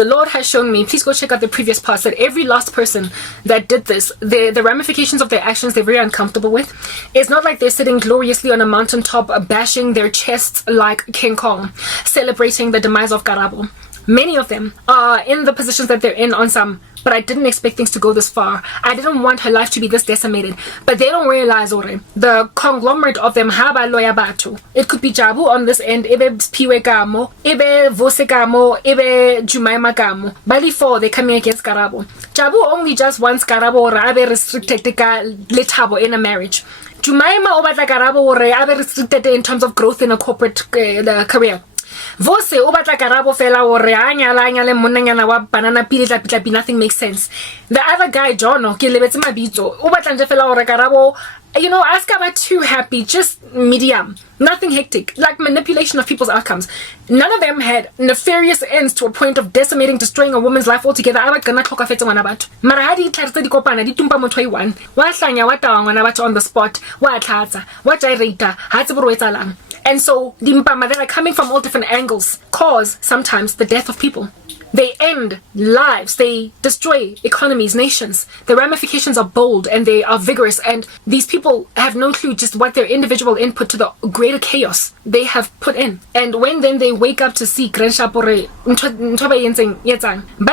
The Lord has shown me, please go check out the previous parts, that every last person that did this, the ramifications of their actions they're very uncomfortable with. It's not like they're sitting gloriously on a mountaintop, bashing their chests like King Kong, celebrating the demise of Karabo. Many of them are in the positions that they're in on some, but I didn't expect things to go this far. I didn't want her life to be this decimated. But they don't realize, the conglomerate of them, haba loya batu. It could be Jabu on this end, ebe Piwe Gamo, ebe Vose Gamo, ebe Jumaima Gamo. Bali 4, they coming against Karabo. Jabu only just wants Karabo or abe restricted letabo in a marriage. Jumaima obatla Karabo or abe restricted in terms of growth in a corporate career. Vose o batla Karabo fela o re anyala monanyana wa banana pili tlapi, nothing makes sense. The other guy Jono ke lebetse mabitso o batla nje fela o re Karabo, ask about too happy, just medium, nothing hectic, like manipulation of people's outcomes. None of them had nefarious ends to a point of decimating, destroying a woman's life altogether. Mara hadi tlartse di kopana di tumpa motho iwan wa hlanya wa tawa ngwana batho on the spot, wa tlatsa wa jairata ha tse boro etsalang. And so the mpama that are coming from all different angles cause sometimes the death of people. They end lives, they destroy economies, nations. The ramifications are bold and they are vigorous, and these people have no clue just what their individual input to the greater chaos they have put in. And when then they wake up to see ba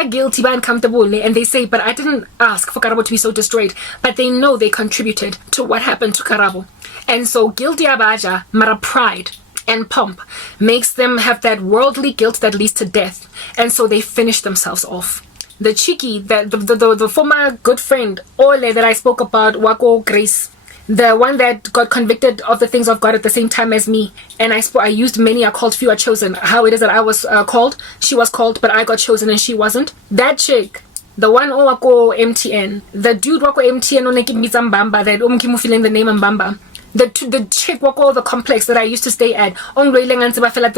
guilty, ba uncomfortable, and they say, but I didn't ask for Karabo to be so destroyed, but they know they contributed to what happened to Karabo. And so guilty abaja, mara pride and pomp makes them have that worldly guilt that leads to death, and so they finish themselves off. The cheeky, the former good friend Ole that I spoke about, Wako Grace, the one that got convicted of the things of God at the same time as me, and I used many are called, few are chosen. How it is that I was called, she was called, but I got chosen and she wasn't. That chick, the one Wako MTN, the dude Wako MTN Mbamba, that feeling the name Mbamba. The chick Wako the complex that I used to stay at, 3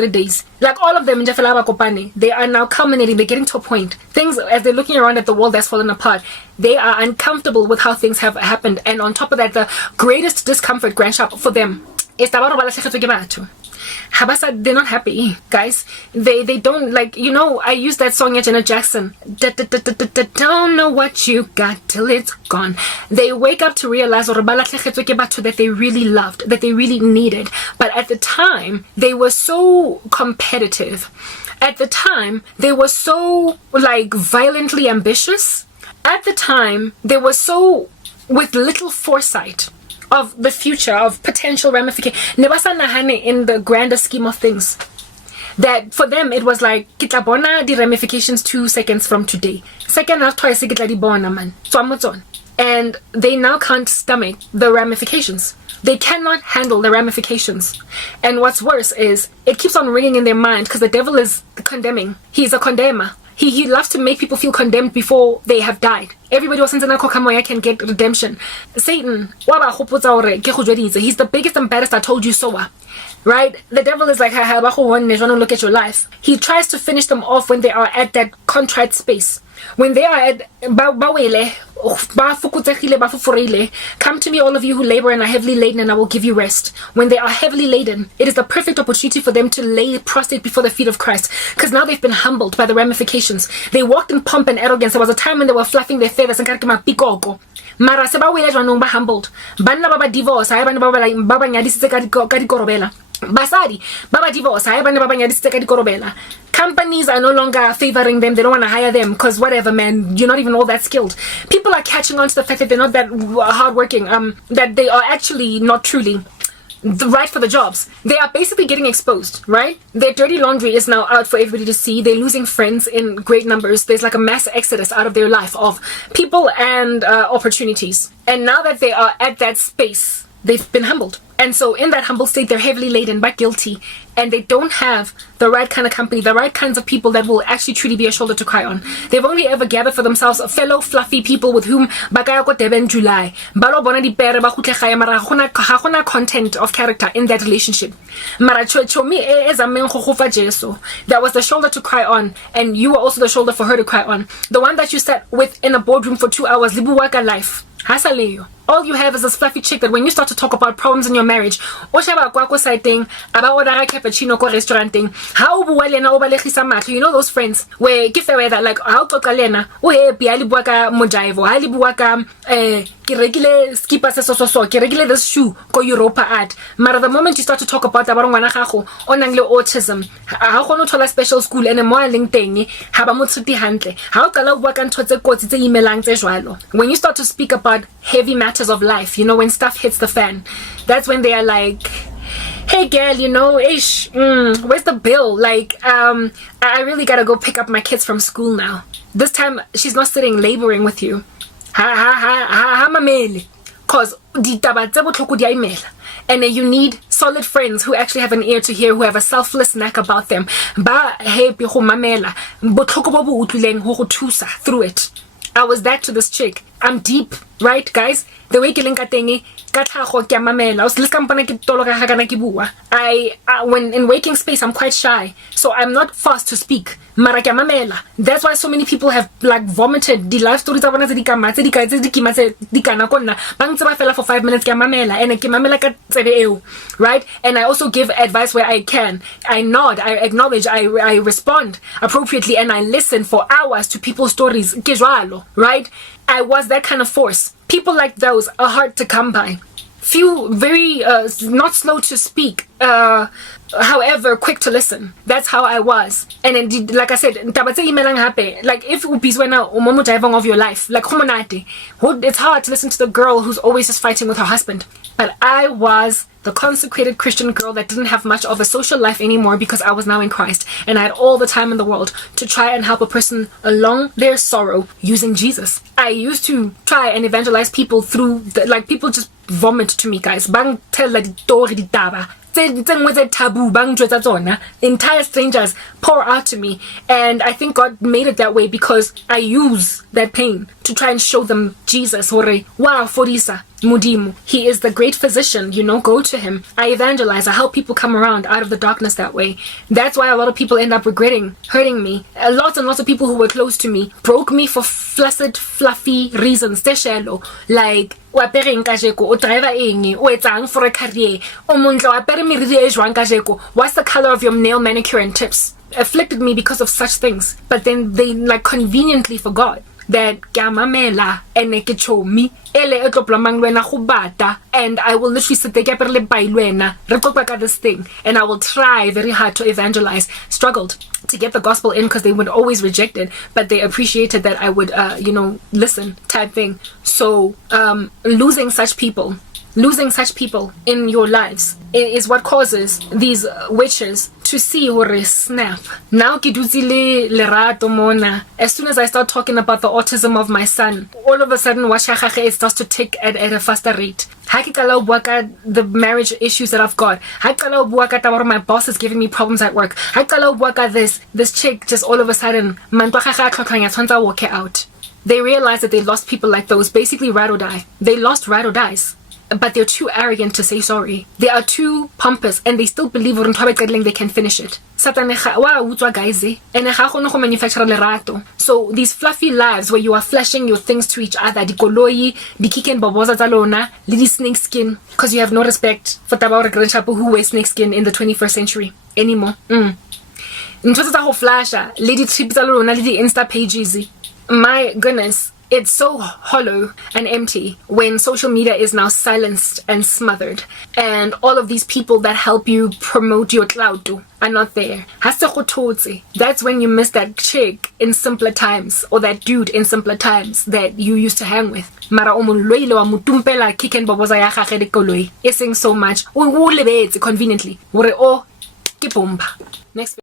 days. Like all of them, they are now culminating, they're getting to a point. Things, as they're looking around at the world that's fallen apart, they are uncomfortable with how things have happened. And on top of that, the greatest discomfort, grandshop, for them is Habasa, they're not happy, guys. They don't, like, I used that song at Janet Jackson. Don't know what you got till it's gone. They wake up to realize that they really loved, that they really needed. But at the time, they were so competitive. At the time, they were so, violently ambitious. At the time, they were so with little foresight of the future, of potential ramifications. In the grander scheme of things, that for them it was like kitlabona the ramifications 2 seconds from today. Second half twice kitlabona man. So I'm on. And they now can't stomach the ramifications. They cannot handle the ramifications. And what's worse is it keeps on ringing in their mind because the devil is condemning. He's a condemner. He loves to make people feel condemned before they have died. Everybody was in Kokamoya can get redemption. Satan, he's the biggest and baddest, I told you so. Right? The devil is like, look at your life. He tries to finish them off when they are at that contrite space. When they are at come to me, all of you who labor and are heavily laden, and I will give you rest. When they are heavily laden, it is the perfect opportunity for them to lay prostrate before the feet of Christ, because now they've been humbled by the ramifications. They walked in pomp and arrogance. There was a time when they were fluffing their feathers and mara se ba wele jwanong ba humbled. Banna ba divorce, ha bana ba nyadisitse ka dikorobela. Basadi baba divorce, ha bana ba nyadisitse ka dikorobela. Companies are no longer favoring them. They don't want to hire them because whatever, man, you're not even all that skilled. People are catching on to the fact that they're not that hardworking, that they are actually not truly right for the jobs. They are basically getting exposed, right? Their dirty laundry is now out for everybody to see. They're losing friends in great numbers. There's like a mass exodus out of their life of people and opportunities. And now that they are at that space, they've been humbled. And so in that humble state, they're heavily laden but guilty. And they don't have the right kind of company, the right kinds of people that will actually truly be a shoulder to cry on. They've only ever gathered for themselves fellow fluffy people with whom July. Content of character in that relationship. That was the shoulder to cry on, and you were also the shoulder for her to cry on. The one that you sat with in a boardroom for 2 hours, life. all you have is this fluffy chick that when you start to talk about problems in your marriage, o sheba kwa ko siting aba order cappuccino ko restauranting, how bua lena o balegisa matlo, you know those friends where ke fair that like how qoqa lena o happy ali bua ka mojaivo, ali bua ka ke rekile skipa se so ke rekile this shoe ko Europa at, mara the moment you start to talk about aba ngwana gago o nang le autism, ha go no thola special school and mo leng teng ha ba mo tshiti hantle, ha o qala o bua ka ntho tse kotsi tse imelang tse jwalo. When you start to speak about heavy matters of life, you know, when stuff hits the fan, that's when they are like, hey girl, you know, ish, where's the bill? Like, I really gotta go pick up my kids from school now. This time she's not sitting laboring with you. Ha mamele, cause ditaba tse botlhoko di a imela. And you need solid friends who actually have an ear to hear, who have a selfless knack about them. Ba happy go mamela, botlhoko bo bo utlwileng go go thusa through it. I was that to this chick. I'm deep, right, guys? The way ke leng ka teng ka tlhago ke mamela, o se le kampana ke tologa ga kana ke bua. When in waking space I'm quite shy, so I'm not fast to speak. Mara ke mamela. That's why so many people have like vomited the life stories tsa bona tse di kama tse di ka tse di kima tse di kana konna bang tse ba fela for 5 minutes ke mamela, and ke mamela ka tsebe eo, right? And I also give advice where I can. I nod, I acknowledge, I respond appropriately, and I listen for hours to people's stories ke jwalo, right? I was that kind of force. People like those are hard to come by. Few, very not slow to speak, however quick to listen. That's how I was. And indeed, like I said, like if upis of your life, like it's hard to listen to the girl who's always just fighting with her husband. But I was the consecrated Christian girl that didn't have much of a social life anymore because I was now in Christ, and I had all the time in the world to try and help a person along their sorrow using Jesus. I used to try and evangelize people through like people just vomit to me, guys. Bang tell la ditori ditaba. Taboo, bang entire strangers pour out to me, and I think God made it that way because I use that pain to try and show them Jesus. Wow, Forisa Mudimu, he is the great physician, you know, go to him. I evangelize, I help people come around out of the darkness that way. That's why a lot of people end up regretting hurting me. Lots and lots of people who were close to me broke me for flaccid, fluffy reasons. Like o apereng kajeko, o driver eng, o etsang for a career, o montla o apere meriri e jwang kajeko, what's the color of your nail manicure and tips? Afflicted me because of such things, but then they like conveniently forgot that gamamela ene ke chomi ele e tloplamang lwena go bata, and I will literally sit there ke apere le bai lwena re qoqa this thing, and I will try very hard to evangelize. Struggled to get the gospel in because they would always reject it, but they appreciated that I would you know, listen type thing. So losing such people in your lives is what causes these witches to see hore snap. Now ke dutse le lerato mona. As soon as I start talking about the autism of my son, all of a sudden it starts to tick at a faster rate. Ha ke qala ho bua ka the marriage issues that I've got, ha ke qala ho bua ka taba hore my boss is giving me problems at work, ha ke qala ho bua ka this chick just all of a sudden mantwa ga ga tlhotlhanya tshwantsa walk out. They realize that they lost people like those, basically ride or die. They lost ride or dies. But they're too arrogant to say sorry. They are too pompous, and they still believe they can finish it. So these fluffy lives where you are flashing your things to each other, di Boloi, di kiken boboza tsa lona, le di snake skin, because you have no respect for taba grandchapo who wears snake skin in the 21st century anymore. Ntho tsa go flasha, le di trips tsa lona, le di Insta pages. My goodness. It's so hollow and empty when social media is now silenced and smothered, and all of these people that help you promote your cloud are not there. That's when you miss that chick in simpler times, or that dude in simpler times that you used to hang with. Mara o molloile wa mutumpela kiken boboza ya gage de koloi. Ising so much. O lebetse conveniently. Hore o ke bomba. Next